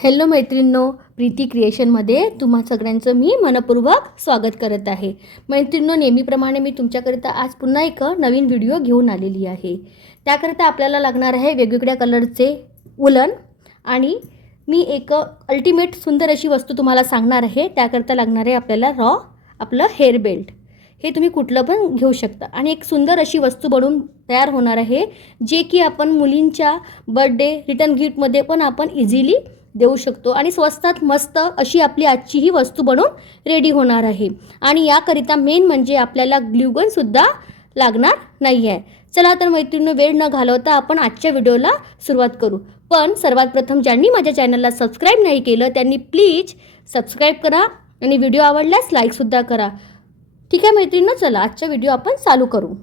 Hello मैत्रिणींनो, प्रीती क्रिएशनमध्ये तुम्हा सगळ्यांचं मी मनपूर्वक स्वागत करत आहे. मैत्रिणींनो, नेहमीप्रमाणे मी तुमच्याकरिता आज पुन्हा एक नवीन व्हिडिओ घेऊन आलेली आहे. त्याकरिता आपल्याला लागणार आहे वेगवेगळ्या कलरचे उलन आणि मी एक अल्टिमेट सुंदर अशी वस्तू तुम्हाला सांगणार आहे. त्याकरिता लागणार आहे आपल्याला आपलं हेअर बेल्ट. हे तुम्ही कुठलं पण घेऊ शकता आणि एक सुंदर अशी वस्तू बनवून तयार होणार आहे, जे की आपण मुलींच्या बर्थडे रिटर्न गिफ्टमध्ये पण आपण इझिली देऊ शकतो आणि स्वस्तात मस्त अशी आपली आजची ही वस्तू बनवून रेडी होणार आहे. आणि याकरिता मेन म्हणजे आपल्याला ग्लूगनसुद्धा लागणार नाही आहे. चला तर मैत्रिणींनो, वेळ न घालवता आपण आजच्या व्हिडिओला सुरुवात करू. पण सर्वात प्रथम ज्यांनी माझ्या चॅनलला सबस्क्राईब नाही केलं त्यांनी प्लीज सबस्क्राईब करा आणि व्हिडिओ आवडल्यास लाईकसुद्धा करा. ठीक आहे मैत्रिणींनो, चला आजचा व्हिडिओ आपण चालू करू.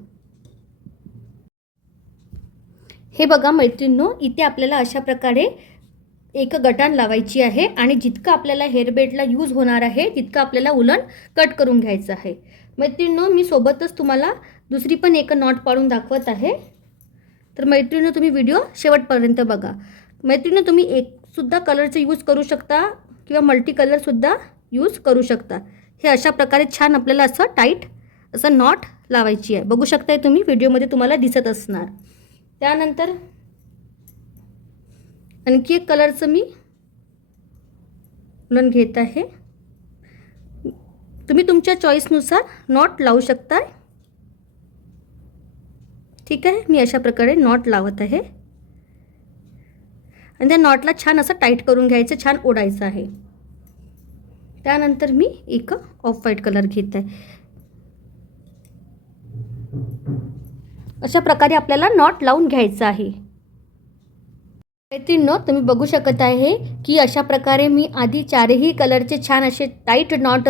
हे बघा मैत्रिणींनो, इथे आपल्याला अशा प्रकारे एक गटान लावायची आहे आणि जितकं आपल्याला हेअर बेल्टला यूज होणार आहे तितकं आपल्याला उलन कट करून घ्यायचं आहे. मैत्रिणींनो, मी सोबतच तुम्हाला दुसरी पण एक नॉट पाडून दाखवत आहे. तर मैत्रिणींनो, तुम्ही व्हिडिओ शेवटपर्यंत बघा. मैत्रिणींनो, तुम्ही एकसुद्धा कलरचं यूज करू शकता किंवा मल्टी कलरसुद्धा यूज करू शकता. हे अशा प्रकारे छान आपल्याला असं टाईट असं नॉट लावायची आहे. बघू शकताय तुम्ही, व्हिडिओमध्ये तुम्हाला दिसत असणार. त्यानंतर आणखी एक कलरचं मी उलन घेत आहे. तुम्ही तुमच्या चॉईसनुसार नॉट लावू शकता. ठीक आहे, मी अशा प्रकारे नॉट लावत आहे आणि त्या नॉटला छान असं टाईट करून घ्यायचं, छान ओढायचं आहे. त्यानंतर मी एक ऑफ व्हाईट कलर घेत आहे. अशा प्रकारे आपल्याला नॉट लावून घ्यायचं आहे. मैत्रिणींनो, तुम्ही बघू शकत आहे की अशा प्रकारे मी आधी चारही कलरचे छान असे टाईट नॉट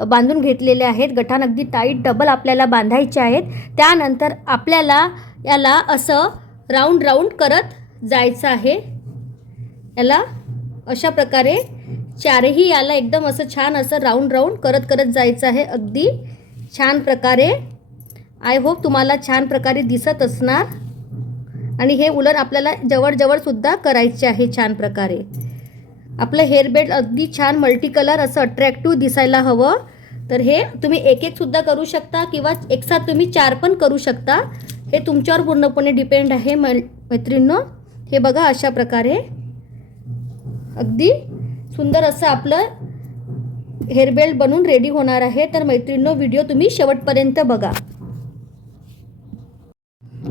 बांधून घेतलेले आहेत. गठान अगदी टाईट डबल आपल्याला बांधायचे आहेत. त्यानंतर आपल्याला याला असं राऊंड राऊंड करत जायचं आहे. याला अशा प्रकारे चारही याला एकदम असं छान असं राऊंड राऊंड करत करत जायचं आहे. अगदी छान प्रकारे. आय होप तुम्हाला छान प्रकारे दिसत असणार. आणि हे उलन आपल्याला जवळजवळसुद्धा करायचे आहे छान प्रकारे. आपलं हेअर बेल्ट अगदी छान मल्टी कलर असं अट्रॅक्टिव्ह दिसायला हवं. तर हे तुम्ही एक सुद्धा करू शकता किंवा एकसाथ तुम्ही 4 पण करू शकता. हे तुमच्यावर पूर्णपणे डिपेंड आहे मैत्रिणींनो. हे बघा, अशा प्रकारे अगदी सुंदर असं आपलं हेअर बेल्ट बनवून रेडी होणार आहे. तर मैत्रिणींनो, व्हिडिओ तुम्ही शेवटपर्यंत बघा.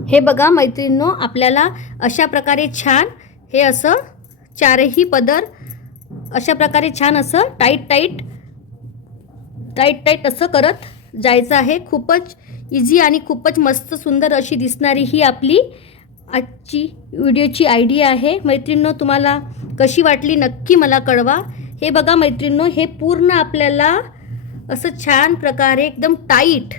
हे बघा मैत्रिणींनो, आपल्याला अशा प्रकारे छान हे असं चारही पदर अशा प्रकारे छान असं टाईट असं करत जायचं आहे. खूपच इझी आणि खूपच मस्त सुंदर अशी दिसणारी ही आपली आजची व्हिडिओची आयडिया आहे. मैत्रिणींनो, तुम्हाला कशी वाटली नक्की मला कळवा. हे बघा मैत्रिणींनो, हे पूर्ण आपल्याला असं छान प्रकारे एकदम टाईट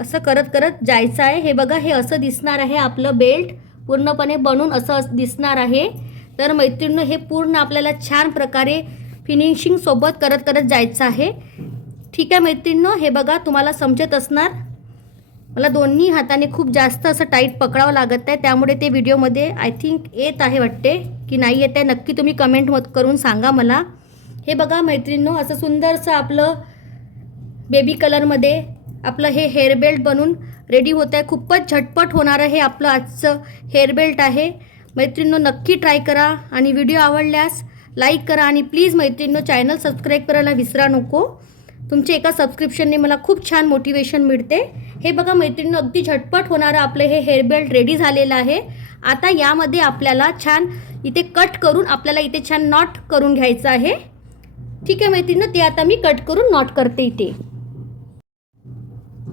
असं करत करत जायचं आहे. हे बघा, हे असं दिसणार आहे आपलं बेल्ट पूर्णपणे बनून असं दिसणार आहे. तर मैत्रिणींनो, हे पूर्ण आपल्याला छान प्रकारे फिनिशिंग सोबत करत करत जायचं आहे. ठीक आहे मैत्रिणींनो, हे बघा तुम्हाला समजत असणार. मला दोन्ही हाताने खूप जास्त असं टाईट पकडावं लागत आहे, त्यामुळे ते व्हिडिओमध्ये आय थिंक येत आहे वाटते की नाही येत आहे. नक्की तुम्ही कमेंट करून सांगा मला. हे बघा मैत्रिणींनो, असं सुंदरसं आपलं बेबी कलरमध्ये आपलं हे हेअर बेल्ट बनून रेडी होत आहे. खूपच झटपट होणारं हे आपलं आजचं हेअर बेल्ट आहे. मैत्रिणींनो, नक्की ट्राय करा आणि व्हिडिओ आवडल्यास लाईक करा आणि प्लीज मैत्रिणींनो, चॅनल सबस्क्राईब करायला विसरा नको. तुमच्या एका सबस्क्रिप्शनने मला खूप छान मोटिवेशन मिळते. हे बघा मैत्रिणींनो, अगदी झटपट होणारं आपलं हे हेअर बेल्ट रेडी झालेलं आहे. आता यामध्ये आपल्याला छान इथे कट करून आपल्याला इथे छान नॉट करून घ्यायचं आहे. ठीक आहे मैत्रिणींनो, ते आता मी कट करून नॉट करते इथे.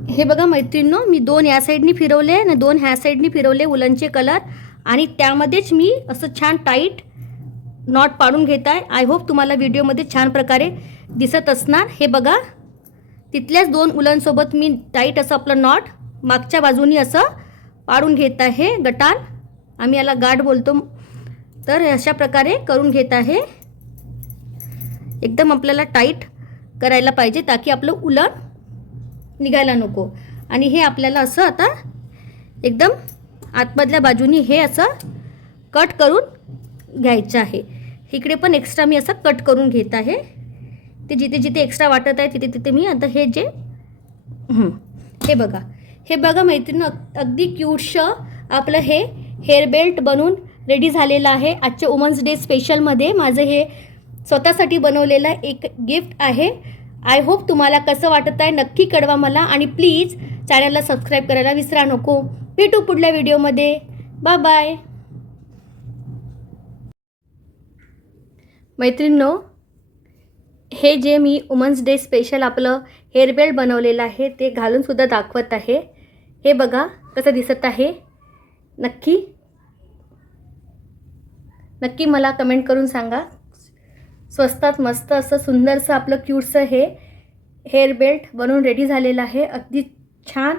हे बघा मैत्रिणींनो, मी 2 या साईडनी फिरवले आणि 2 ह्या साईडनी फिरवले उलनचे कलर आणि त्यामध्येच मी असं छान टाईट नॉट पाडून घेत आहे. आय होप तुम्हाला व्हिडिओमध्ये छान प्रकारे दिसत असणार. हे बघा, तिथल्याच 2 उलनसोबत मी टाईट असं आपलं नॉट मागच्या बाजूनी असं पाडून घेत आहे. गटान आम्ही याला गाठ बोलतो. तर अशा प्रकारे करून घेत आहे. एकदम आपल्याला टाईट करायला पाहिजे ताकी आपलं उलन निघायला नको. आणि हे आपल्याला असं आता एकदम आतमधल्या बाजूनी हे असं कट करून घ्यायचं आहे. इकडे पण एक्स्ट्रा मी असं कट करून घेत आहे. ते जिथे जिथे एक्स्ट्रा वाटत आहे तिथे तिथे मी आता हे जे हे बघा मैत्रिणी, अगदी क्यूटचं आपलं हे हेअर बेल्ट बनून रेडी झालेलं आहे. आजच्या वुमन्स डे स्पेशलमध्ये माझं हे स्वतःसाठी बनवलेलं एक गिफ्ट आहे. आय होप तुम्हाला कसं वाटत आहे नक्की कळवा मला, आणि प्लीज चॅनलला सबस्क्राईब करायला विसरा नको. भेटू पुढल्या व्हिडिओमध्ये. Bye bye. मैत्रिणींनो, हे जे मी वुमन्स डे स्पेशल आपलं हेअर बेल्ट बनवलेलं आहे ते घालूनसुद्धा दाखवत आहे. हे बघा कसं दिसत आहे. नक्की मला कमेंट करून सांगा. स्वस्तात मस्त असं सुंदरसं आपलं क्यूटचं हे हेअर बेल्ट बनवून रेडी झालेलं आहे. अगदी छान.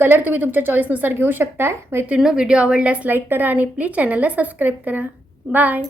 कलर तुम्ही तुमच्या चॉईसनुसार घेऊ शकता. मैत्रिणींनो, व्हिडिओ आवडल्यास लाईक करा आणि प्लीज चॅनलला सबस्क्राईब करा. बाय.